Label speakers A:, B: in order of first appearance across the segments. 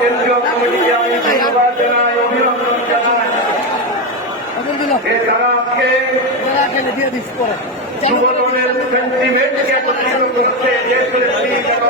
A: কেন্দ্রীয় কমিটিকে আমি ধন্যবাদ জানাই অভিনন্দন জানাই তারা আজকে যুবদলের সেন্টিমেন্টকে প্রতিষ্ঠিত করতে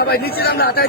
B: না ভাই নিচে যান না
A: আটাই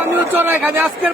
B: আমিও চড়া এখানে আজকের